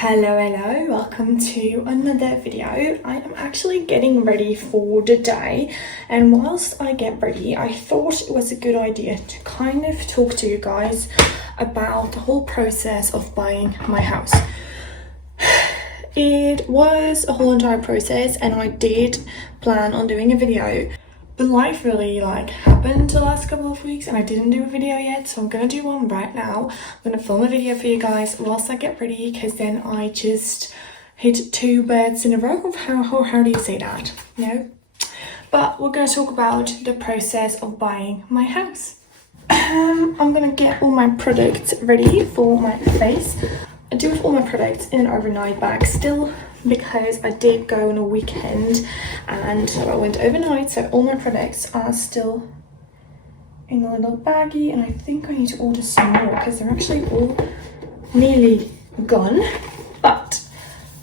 Hello, welcome to another video. I am actually getting ready for the day, and whilst I get ready, I thought it was a good idea to kind of talk to you guys about the whole process of buying my house. It was a whole entire process, and I did plan on doing a video, but life really happened the last couple of weeks and I didn't do a video yet, so I'm gonna do one right now. I'm gonna film a video for you guys whilst I get ready, because then I just hit two birds in a row of how do you say that? No? But we're gonna talk about the process of buying my house. I'm gonna get all my products ready for my place. I do have all my products in an overnight bag still, because I did go on a weekend and I went overnight, so all my products are still in a little baggie, and I think I need to order some more because they're actually all nearly gone. But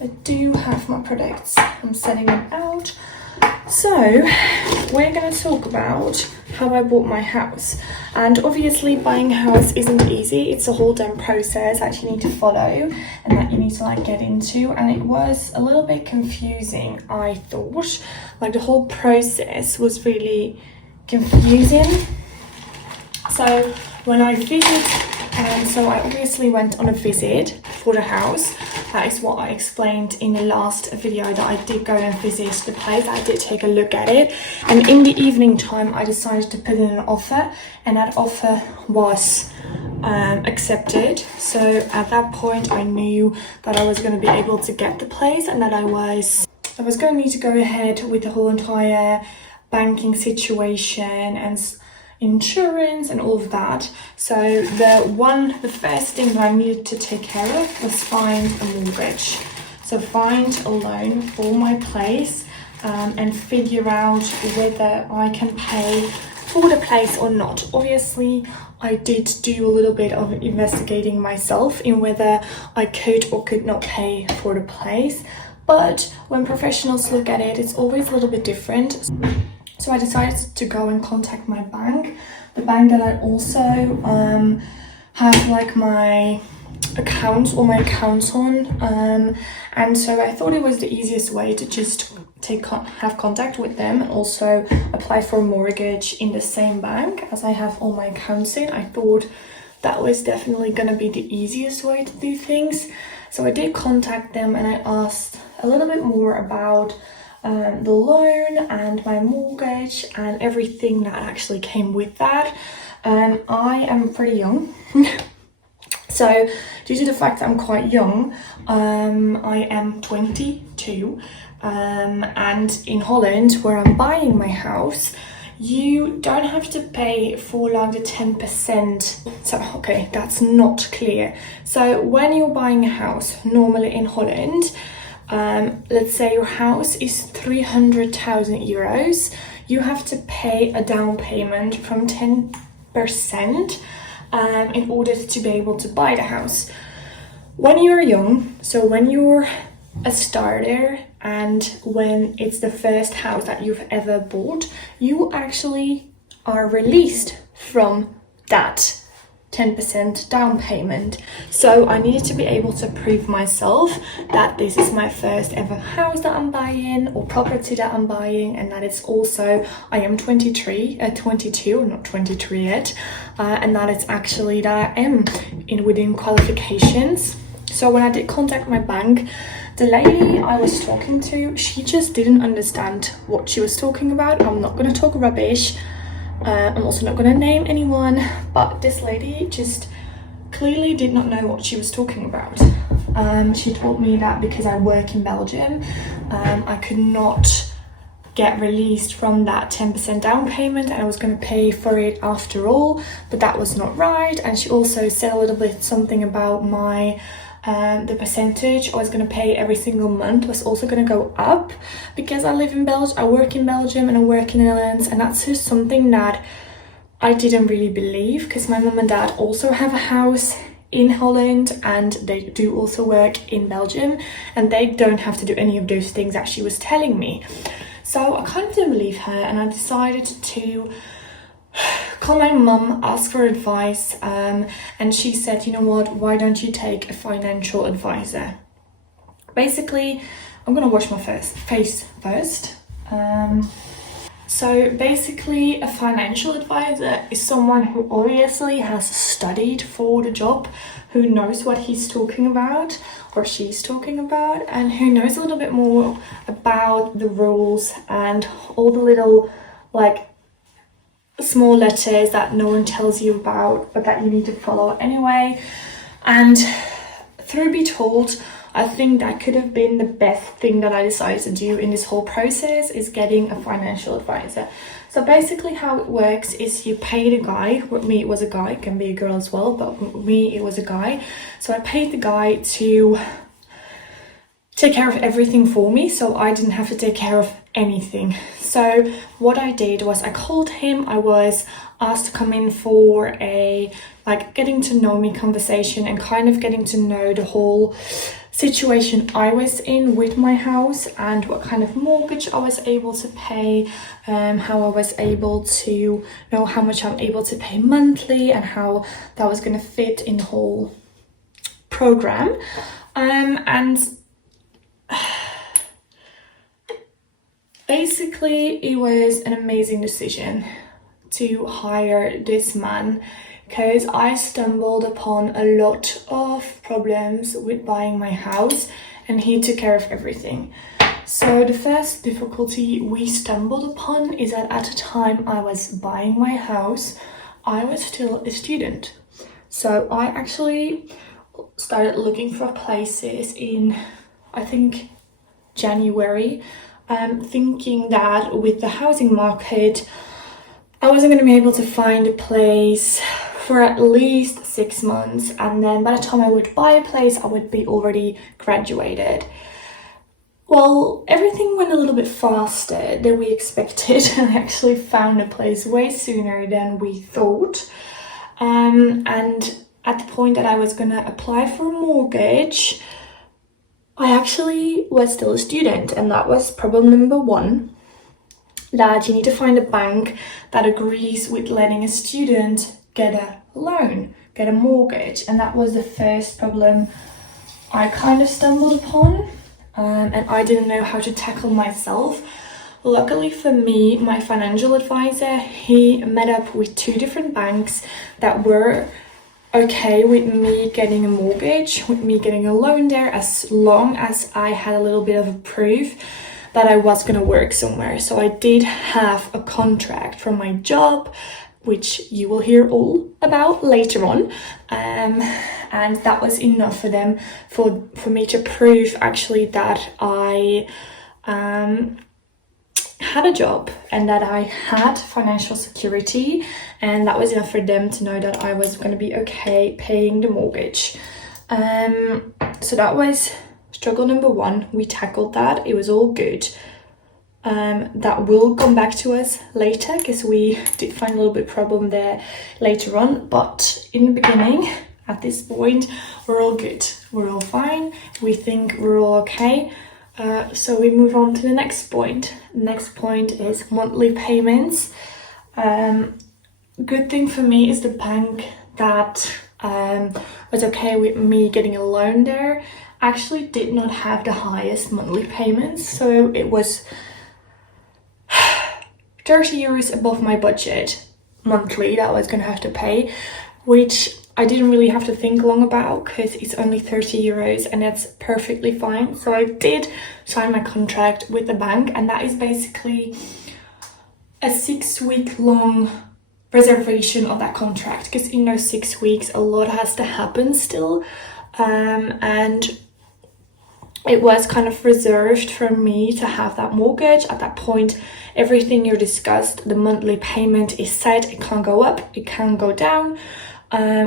I do have my products. I'm setting them out. So we're going to talk about how I bought my house. And obviously buying a house isn't easy. It's a whole damn process that you need to follow and that you need to get into. And it was a little bit confusing, I thought. The whole process was really confusing. So when I so I obviously went on a visit for the house. That is what I explained in the last video, that I did go and visit the place. I did take a look at it, and in the evening time I decided to put in an offer, and that offer was accepted. So at that point I knew that I was going to be able to get the place, and that I was going to need to go ahead with the whole entire banking situation and insurance and all of that. So the first thing that I needed to take care of was find a mortgage. So find a loan for my place and figure out whether I can pay for the place or not. Obviously I did do a little bit of investigating myself in whether I could or could not pay for the place, but when professionals look at it, it's always a little bit different. So I decided to go and contact my bank, the bank that I also have my accounts on, and so I thought it was the easiest way to just have contact with them and also apply for a mortgage in the same bank as I have all my accounts in. I thought that was definitely going to be the easiest way to do things. So I did contact them and I asked a little bit more about the loan and my mortgage and everything that actually came with that. I am pretty young. So due to the fact that I'm quite young, I am 22, and in Holland, where I'm buying my house, you don't have to pay for the 10%. So okay, that's not clear. So when you're buying a house normally in Holland, let's say your house is 300,000 euros, you have to pay a down payment from 10% in order to be able to buy the house. When you're young, so when you're a starter and when it's the first house that you've ever bought, you actually are released from that 10% down payment. So I needed to be able to prove myself that this is my first ever house that I'm buying, or property that I'm buying, and that it's also, I am 22, not 23 yet, and that it's actually that I am within qualifications. So when I did contact my bank, the lady I was talking to, she just didn't understand what she was talking about. I'm not going to talk rubbish. I'm also not going to name anyone, but this lady just clearly did not know what she was talking about. She told me that because I work in Belgium, I could not get released from that 10% down payment, and I was going to pay for it after all, but that was not right. And she also said a little bit something about my the percentage I was going to pay every single month was also going to go up, because I live in Belgium, I work in Belgium and I work in the Netherlands, and that's just something that I didn't really believe, because my mum and dad also have a house in Holland and they do also work in Belgium, and they don't have to do any of those things that she was telling me. So I kind of didn't believe her, and I decided to call my mum, ask for advice, and she said, you know what, why don't you take a financial advisor? Basically, I'm gonna wash my face first. So basically, a financial advisor is someone who obviously has studied for the job, who knows what he's talking about or she's talking about, and who knows a little bit more about the rules and all the little like small letters that no one tells you about but that you need to follow anyway. And through be told, I think that could have been the best thing that I decided to do in this whole process, is getting a financial advisor. So basically how it works is you pay the guy. With me it was a guy, it can be a girl as well, but with me it was a guy. So I paid the guy to take care of everything for me, so I didn't have to take care of anything. So what I did was I called him. I was asked to come in for a getting to know me conversation and kind of getting to know the whole situation I was in with my house and what kind of mortgage I was able to pay, how I was able to know how much I'm able to pay monthly and how that was going to fit in the whole program. And basically it was an amazing decision to hire this man, because I stumbled upon a lot of problems with buying my house and he took care of everything. So the first difficulty we stumbled upon is that at the time I was buying my house, I was still a student. So I actually started looking for places in, I think, January, thinking that with the housing market, I wasn't going to be able to find a place for at least 6 months, and then by the time I would buy a place I would be already graduated. Well, everything went a little bit faster than we expected and I actually found a place way sooner than we thought. And at the point that I was going to apply for a mortgage, I actually was still a student, and that was problem number one, that you need to find a bank that agrees with letting a student get a loan, get a mortgage. And that was the first problem I kind of stumbled upon, and I didn't know how to tackle myself. Luckily for me, my financial advisor, he met up with 2 different banks that were okay with me getting a mortgage, with me getting a loan there, as long as I had a little bit of a proof that I was going to work somewhere. So I did have a contract from my job, which you will hear all about later on, and that was enough for them for me to prove actually that I had a job and that I had financial security, and that was enough for them to know that I was going to be okay paying the mortgage. So that was struggle number 1. We tackled that. It was all good. That will come back to us later, because we did find a little bit of problem there later on, but in the beginning, at this point, we're all good, we're all fine, we think we're all okay. So we move on to the next point. The next point is monthly payments. Good thing for me is the bank that was okay with me getting a loan there actually did not have the highest monthly payments, so it was 30 euros above my budget monthly that I was going to have to pay, which I didn't really have to think long about because it's only 30 euros and that's perfectly fine. So I did sign my contract with the bank, and that is basically a 6-week long reservation of that contract, because in those 6 weeks a lot has to happen still, and it was kind of reserved for me to have that mortgage. At that point, everything you discussed, the monthly payment is set, it can't go up, it can't go down,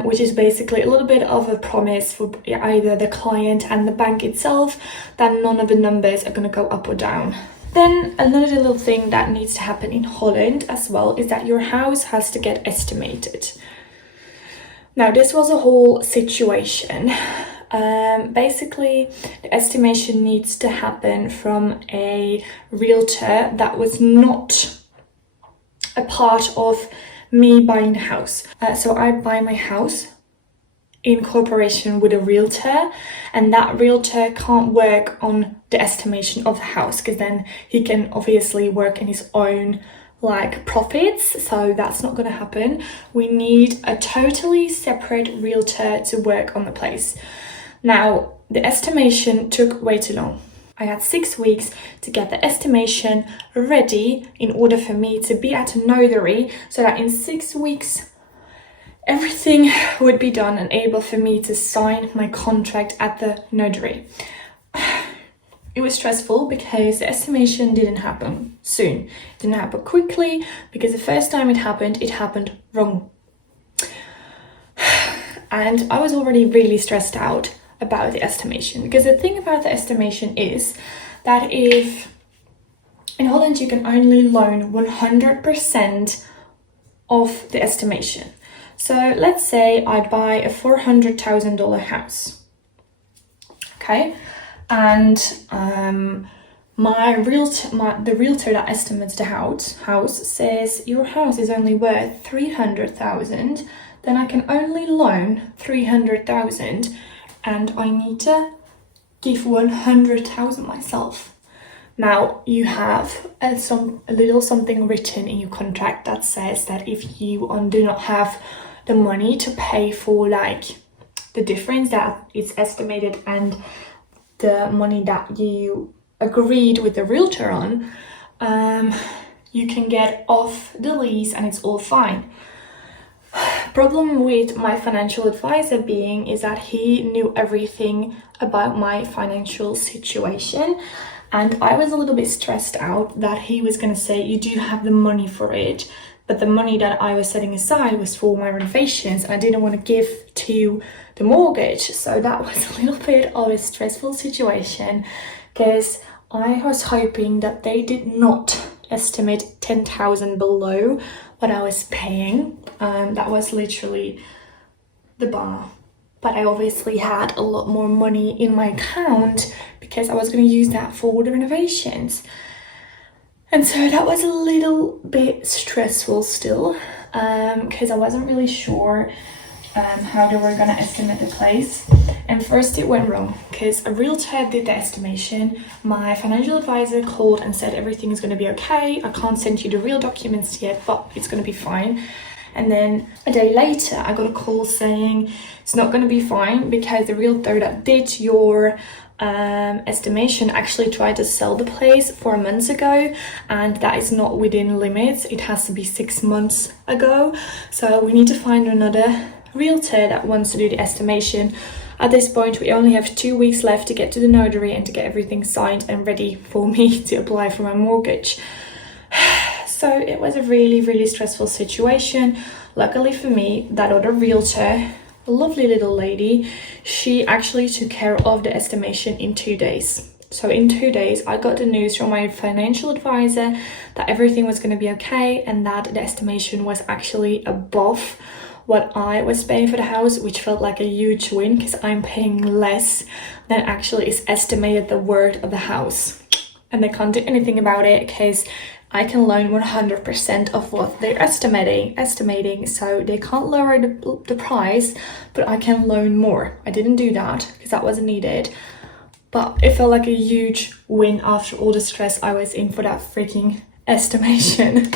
which is basically a little bit of a promise for either the client and the bank itself that none of the numbers are going to go up or down. Then another little thing that needs to happen in Holland as well is that your house has to get estimated. Now, this was a whole situation. Basically, the estimation needs to happen from a realtor that was not a part of me buying the house. So I buy my house in cooperation with a realtor, and that realtor can't work on the estimation of the house because then he can obviously work in his own like profits, so that's not going to happen. We need a totally separate realtor to work on the place. Now, the estimation took way too long. I had 6 weeks to get the estimation ready in order for me to be at a notary, so that in 6 weeks everything would be done and able for me to sign my contract at the notary. It was stressful because the estimation didn't happen soon. It didn't happen quickly because the first time it happened wrong. And I was already really stressed out about the estimation, because the thing about the estimation is that if in Holland you can only loan 100% of the estimation. So let's say I buy a $400,000 house, okay, and the realtor that estimates the house says your house is only worth 300,000, then I can only loan 300,000. And I need to give 100,000 myself. Now you have a little something written in your contract that says that if you do not have the money to pay for like the difference that is estimated and the money that you agreed with the realtor on, you can get off the lease and it's all fine. Problem with my financial advisor is that he knew everything about my financial situation, and I was a little bit stressed out that he was going to say you do have the money for it, but the money that I was setting aside was for my renovations and I didn't want to give to the mortgage. So that was a little bit of a stressful situation because I was hoping that they did not estimate 10,000 below what I was paying. That was literally the bar. But I obviously had a lot more money in my account because I was going to use that for the renovations. And so that was a little bit stressful still, because I wasn't really sure how they were going to estimate the place. And first it went wrong because a realtor did the estimation. My financial advisor called and said everything is going to be okay. I can't send you the real documents yet, but it's going to be fine. And then a day later, I got a call saying it's not going to be fine because the realtor that did your estimation actually tried to sell the place 4 months ago, and that is not within limits. It has to be 6 months ago. So we need to find another realtor that wants to do the estimation. At this point, we only have 2 weeks left to get to the notary and to get everything signed and ready for me to apply for my mortgage. So it was a really, really stressful situation. Luckily for me, that other realtor, a lovely little lady, she actually took care of the estimation in 2 days. So in 2 days, I got the news from my financial advisor that everything was going to be okay and that the estimation was actually above what I was paying for the house, which felt like a huge win because I'm paying less than actually is estimated the worth of the house. And they can't do anything about it because I can loan 100% of what they're estimating, so they can't lower the price, but I can loan more. I didn't do that because that wasn't needed, but it felt like a huge win after all the stress I was in for that freaking estimation.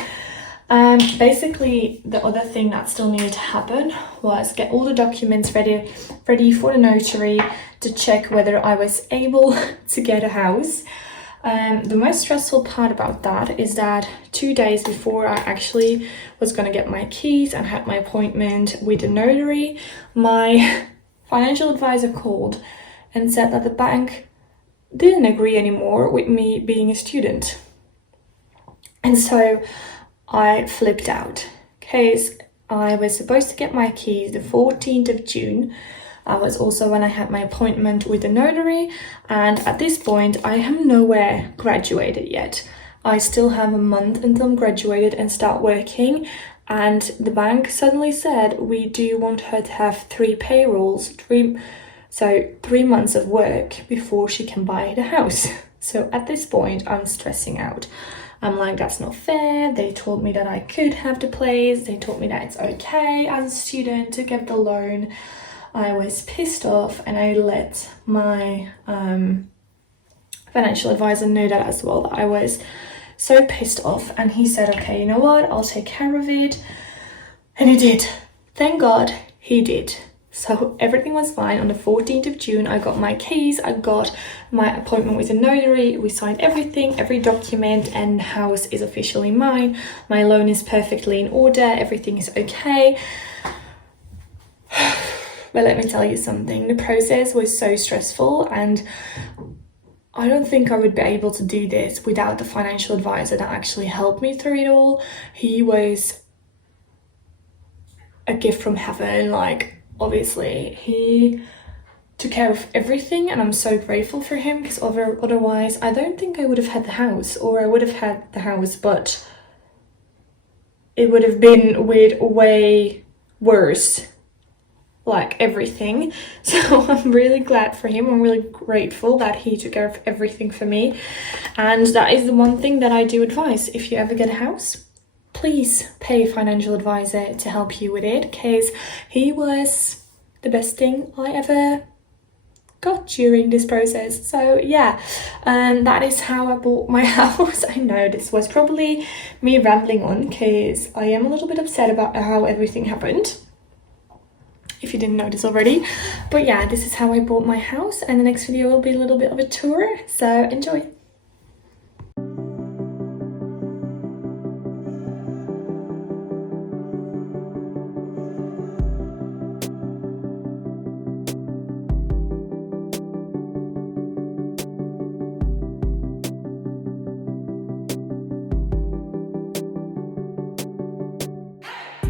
Basically, the other thing that still needed to happen was get all the documents ready for the notary to check whether I was able to get a house. The most stressful part about that is that 2 days before I actually was going to get my keys and had my appointment with the notary, my financial advisor called and said that the bank didn't agree anymore with me being a student. And so I flipped out because I was supposed to get my keys the 14th of June. That was also when I had my appointment with the notary, and at this point I am nowhere graduated yet. I still have a month until I'm graduated and start working, and the bank suddenly said we do want her to have 3 payrolls, 3 months of work before she can buy the house. So at this point I'm stressing out. I'm like, that's not fair. They told me that I could have the place. They told me that it's okay as a student to get the loan. I was pissed off, and I let my financial advisor know that as well, that I was so pissed off. And he said, okay, you know what, I'll take care of it. And he did. Thank God he did. So everything was fine. On the 14th of June, I got my keys, I got my appointment with a notary, we signed everything, every document, and the house is officially mine. My loan is perfectly in order, everything is okay. But let me tell you something, the process was so stressful, and I don't think I would be able to do this without the financial advisor that actually helped me through it all. He was a gift from heaven. Like, obviously he took care of everything, and I'm so grateful for him, because otherwise I don't think I would have had the house, or I would have had the house, but it would have been with way worse, like everything. So I'm really glad for him. I'm really grateful that he took care of everything for me. And that is the one thing that I do advise: if you ever get a house, please pay a financial advisor to help you with it, because he was the best thing I ever got during this process. So yeah, that is how I bought my house. I know this was probably me rambling on, because I am a little bit upset about how everything happened, if you didn't notice already. But yeah, this is how I bought my house, and the next video will be a little bit of a tour, so enjoy.